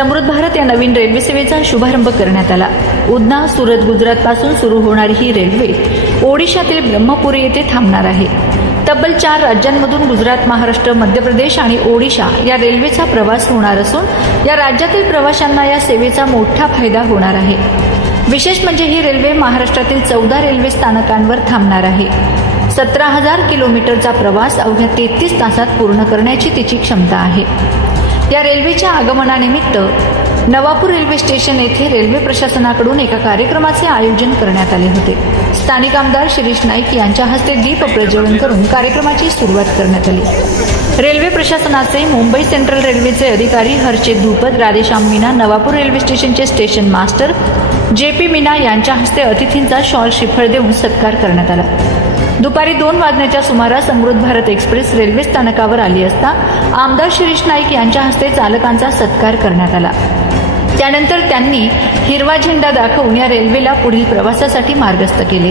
समृद्ध भारत या नवीन रेल्वे सेवेचा शुभारंभ करण्यात आला। उधना सुरत गुजरात पासून सुरू होणारी ही रेल्वे ओडिशातील ब्रह्मपुरी येथे थांबणार आहे। तब्बल 4 राज्यांमधून गुजरात, महाराष्ट्र, मध्य प्रदेश आणि ओडिशा या रेल्वेचा प्रवास होणार असून या राज्यातील प्रवाशांना या सेवेचा मोठा फायदा होणार आहे। विशेष म्हणजे ही रेल्वे महाराष्ट्रातील 14 रेल्वे स्थानकांवर थांबणार आहे। 17,000 किलोमीटरचा प्रवास अवघ्या 33 तासात पूर्ण करण्याची तिची क्षमता आहे। या रेल्वेच्या आगमनानिमित्त नवापूर रेल्वे स्टेशन येथे रेल्वे प्रशासनाकडून एका कार्यक्रमाचे आयोजन करण्यात आले होते। स्थानिक आमदार शिरीष नाईक यांच्या हस्ते दीप प्रज्वलन करून कार्यक्रमाची सुरुवात करण्यात आली। रेल्वे प्रशासनाचे मुंबई सेंट्रल रेल्वेचे अधिकारी हर्षित धूपद, राधेश्याम मीना, नवापूर रेल्वे स्टेशनचे स्टेशन मास्टर JP मीना यांच्या हस्ते अतिथींचा शॉल श्रीफळ देऊन सत्कार करण्यात आला। दुपारी 2 वाजण्याच्या सुमारास समृद्ध भारत एक्सप्रेस रेल्वे स्थानकावर आली असता आमदार शिरीष नाईक यांच्या हस्ते चालकांचा सत्कार करण्यात आला। त्यानंतर त्यांनी हिरवा झेंडा दाखवून या रेल्वेला पुढील प्रवासासाठी मार्गस्थ केले।